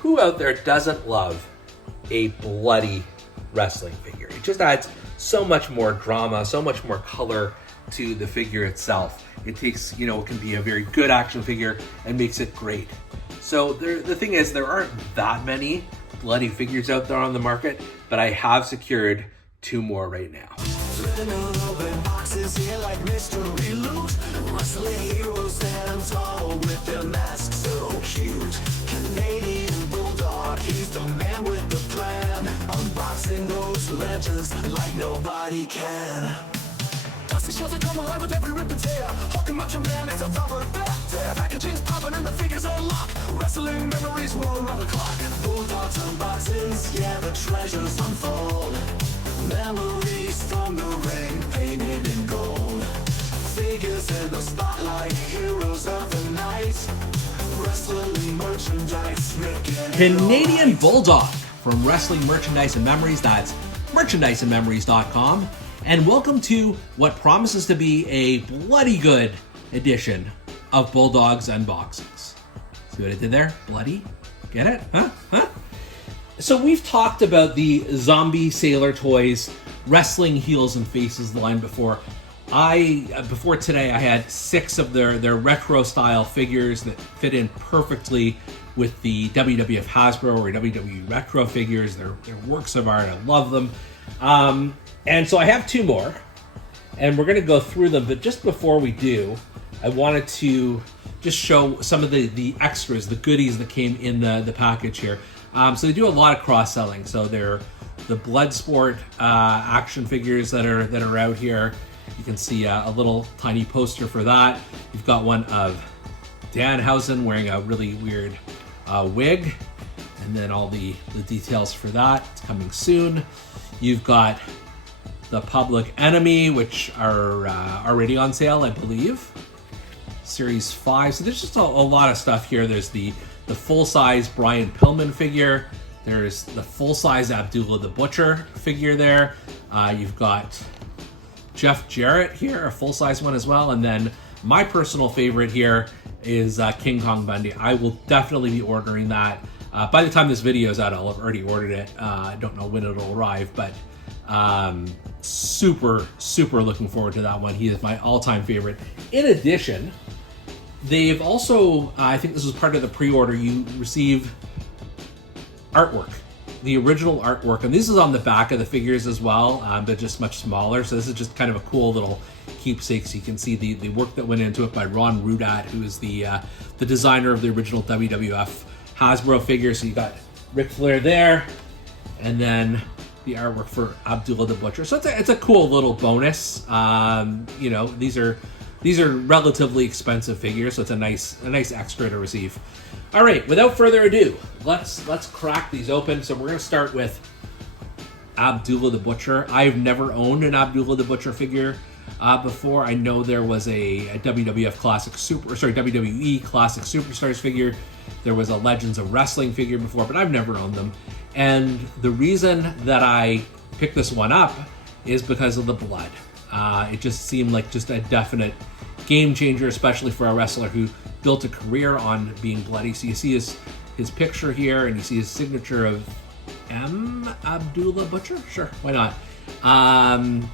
who out there doesn't love a bloody wrestling figure? It just adds so much more drama, so much more color to the figure itself. It takes, it can be a very good action figure and makes it great. So the thing is, there aren't that many bloody figures out there on the market, but I have secured 2 more right now. Wrestling heroes stand tall with their masks so cute. Canadian Bulldog, he's the man with the plan. Unboxing those legends like nobody can. Dusty shows that come alive with every rip and tear. Hawking Macho Man is a rubber bat. Their packaging's popping and the figures unlocked. Wrestling memories roll around the clock. Bulldogs unboxings, yeah, the treasures unfold. Memories from the ring, painted in gold. Figures in the spotlight, heroes of the night. Wrestling merchandise, Canadian Bulldog from Wrestling Merchandise and Memories. That's merchandiseandmemories.com. And welcome to what promises to be a bloody good edition of Bulldog's Unboxings. See what I did there? Bloody? Get it? Huh? So we've talked about the Zombie Sailor Toys Wrestling Heels and Faces line before. Before today, I had 6 of their retro style figures that fit in perfectly with the WWF Hasbro or WWE retro figures. They're works of art. I love them. And so I have 2 more, and we're going to go through them. But just before we do, I wanted to just show some of the extras, the goodies that came in the package here. So they do a lot of cross-selling. So they're the Bloodsport action figures that are out here. You can see a little tiny poster for that. You've got one of Danhausen wearing a really weird wig, and then all the details for that. It's coming soon. You've got the Public Enemy, which are already on sale, I believe. Series 5. So there's just a lot of stuff here. There's the full-size Brian Pillman figure. There's the full-size Abdullah the Butcher figure there. You've got Jeff Jarrett here, a full-size one as well. And then my personal favorite here is King Kong Bundy. I will definitely be ordering that. By the time this video is out, I'll have already ordered it. I don't know when it'll arrive, but super looking forward to that one. He is my all-time favorite. In addition, they've also, I think this was part of the pre-order, you receive artwork, the original artwork, and this is on the back of the figures as well, but just much smaller. So this is just kind of a cool little keepsake. So you can see the work that went into it by Ron Rudat, who is the designer of the original WWF Hasbro figure. So you got RIC FLAIR there, and then the artwork for Abdullah the Butcher. So it's a cool little bonus. These are relatively expensive figures, so it's a nice extra to receive. All right, without further ado, let's crack these open. So we're going to start with Abdullah the Butcher. I've never owned an Abdullah the Butcher figure before. I know there was a WWE Classic Superstars figure. There was a Legends of Wrestling figure before, but I've never owned them. And the reason that I picked this one up is because of the blood. It just seemed like just a definite game changer, especially for a wrestler who built a career on being bloody. So you see his picture here, and you see his signature of M. Abdullah Butcher. Sure, why not? And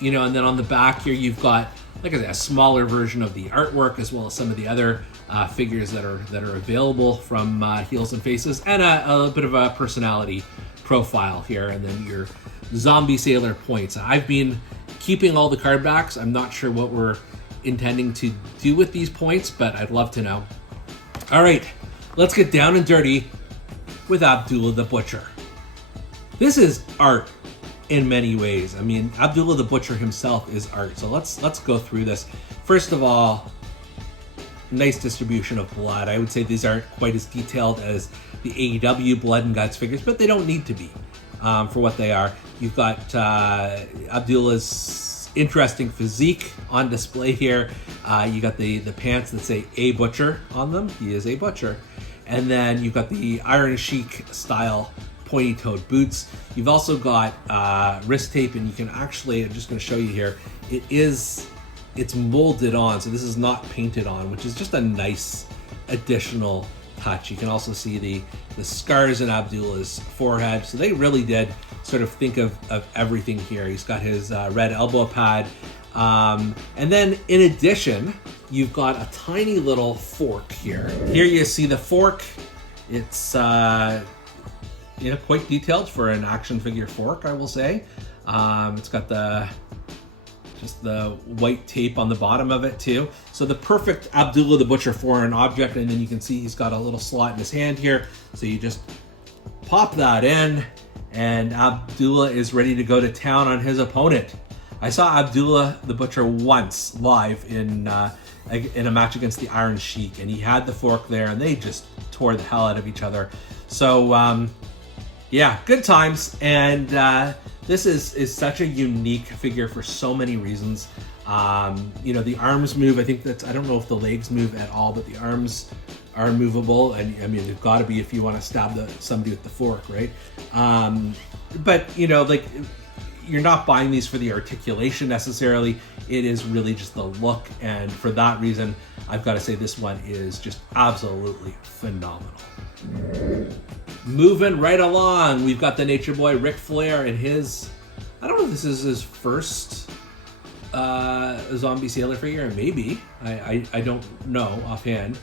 then on the back here, you've got, like I said, a smaller version of the artwork, as well as some of the other figures that are available from Heels and Faces, and a bit of a personality profile here, and then your Zombie Sailor points. I've been keeping all the card backs. I'm not sure what we're intending to do with these points, but I'd love to know. All right, let's get down and dirty with Abdullah the Butcher. This is art in many ways. I mean, Abdullah the Butcher himself is art. So let's go through this. First of all, nice distribution of blood. I would say these aren't quite as detailed as the AEW Blood and Guts figures, but they don't need to be for what they are. You've got Abdullah's interesting physique on display here. You got the pants that say A Butcher on them. He is a butcher. And then you've got the Iron Sheik style pointy-toed boots. You've also got wrist tape, and you can actually, I'm just going to show you here, it's molded on, so this is not painted on, which is just a nice additional touch. You can also see the scars in Abdullah's forehead. So they really did sort of think of everything here. He's got his red elbow pad. And then in addition, you've got a tiny little fork here. Here you see the fork. It's quite detailed for an action figure fork, I will say. It's got just the white tape on the bottom of it too. So the perfect Abdullah the Butcher for an object. And then you can see he's got a little slot in his hand here. So you just pop that in and Abdullah is ready to go to town on his opponent. I saw Abdullah the Butcher once live in a match against the Iron Sheik, and he had the fork there and they just tore the hell out of each other. So yeah, good times. And this is such a unique figure for so many reasons. The arms move. I think I don't know if the legs move at all, but the arms are movable. And I mean, they've got to be if you want to stab somebody with the fork, right? But you're not buying these for the articulation necessarily. It is really just the look. And for that reason, I've got to say this one is just absolutely phenomenal. Moving right along, we've got the Nature Boy RIC FLAIR and I don't know if this is his first zombie sailor figure, maybe. I don't know offhand.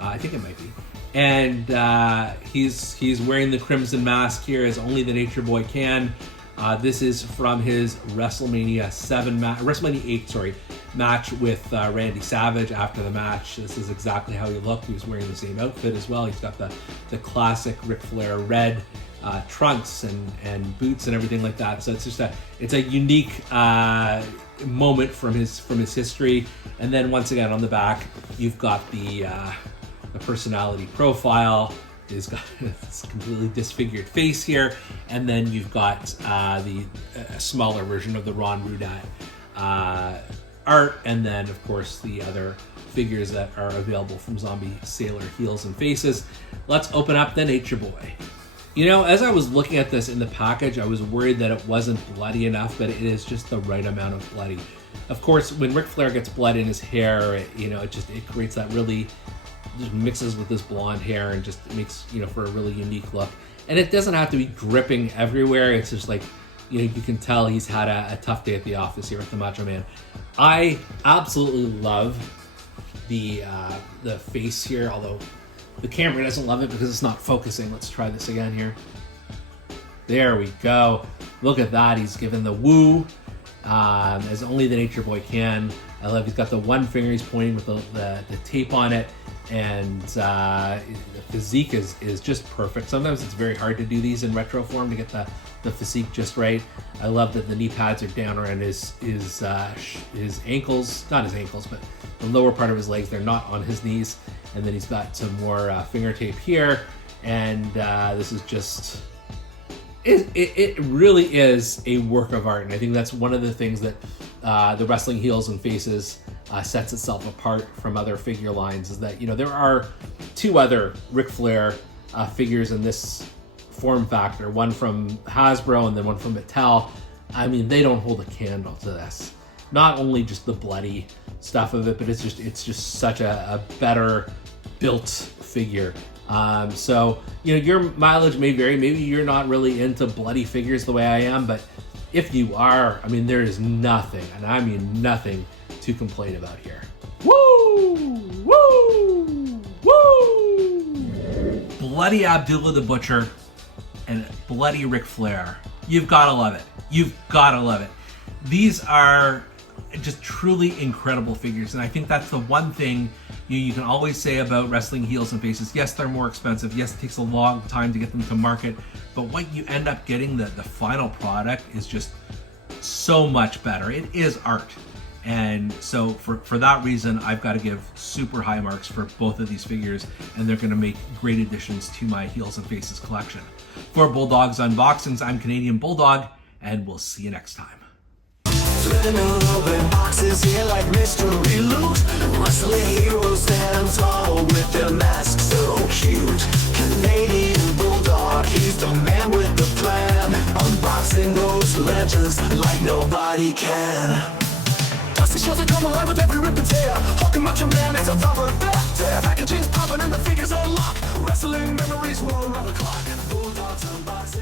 I think it might be. And he's wearing the crimson mask here as only the Nature Boy can. This is from his WrestleMania 8 match with Randy Savage. After the match, this is exactly how he looked. He was wearing the same outfit as well. He's got the classic RIC FLAIR red trunks and boots and everything like that. So it's a unique moment from his history. And then once again on the back, you've got the personality profile. He's got this completely disfigured face here, and then you've got the smaller version of the Ron Rudat art, and then of course the other figures that are available from Zombie Sailor Heels and Faces. Let's open up the Nature Boy. As I was looking at this in the package, I was worried that it wasn't bloody enough, but it is just the right amount of bloody. Of course, when RIC FLAIR gets blood in his hair, it creates that really just mixes with this blonde hair and just makes for a really unique look. And it doesn't have to be dripping everywhere. It's just like you can tell he's had a tough day at the office here with the Macho Man. I absolutely love the face here, although the camera doesn't love it because it's not focusing. Let's try this again here. There we go. Look at that. He's given the woo as only the Nature Boy can. I love he's got the one finger he's pointing with the tape on it. And the physique is just perfect. Sometimes it's very hard to do these in retro form to get the physique just right. I love that the knee pads are down around his ankles, not his ankles, but the lower part of his legs. They're not on his knees. And then he's got some more finger tape here. And this is just, it really is a work of art. And I think that's one of the things that the Wrestling Heels and Faces sets itself apart from other figure lines, is that there are two other RIC FLAIR figures in this form factor, one from Hasbro and then one from Mattel. I mean, they don't hold a candle to this. Not only just the bloody stuff of it, but it's just such a better built figure. So your mileage may vary. Maybe you're not really into bloody figures the way I am, but if you are, I mean, there is nothing, and I mean nothing, to complain about here. Woo! Woo! Woo! Bloody Abdullah the Butcher and bloody RIC FLAIR. You've got to love it. You've got to love it. These are just truly incredible figures, and I think that's the one thing you can always say about Wrestling Heels and Faces. Yes, they're more expensive. Yes, it takes a long time to get them to market, but what you end up getting, the final product, is just so much better. It is art. And so for that reason, I've got to give super high marks for both of these figures, and they're going to make great additions to my Heels and Faces collection. For Bulldog's Unboxings, I'm Canadian Bulldog, and we'll see you next time. Flipping open boxes here like mystery loot. Wrestling heroes stand tall with their masks so cute. Canadian Bulldog, he's the man with the plan. Unboxing those legends like nobody can. classic shows that come alive with every rip and tear. Hulking Macho Man is a thumper back there. Packaging's popping and the figures are locked. Wrestling memories will around the clock. Bulldogs unboxing.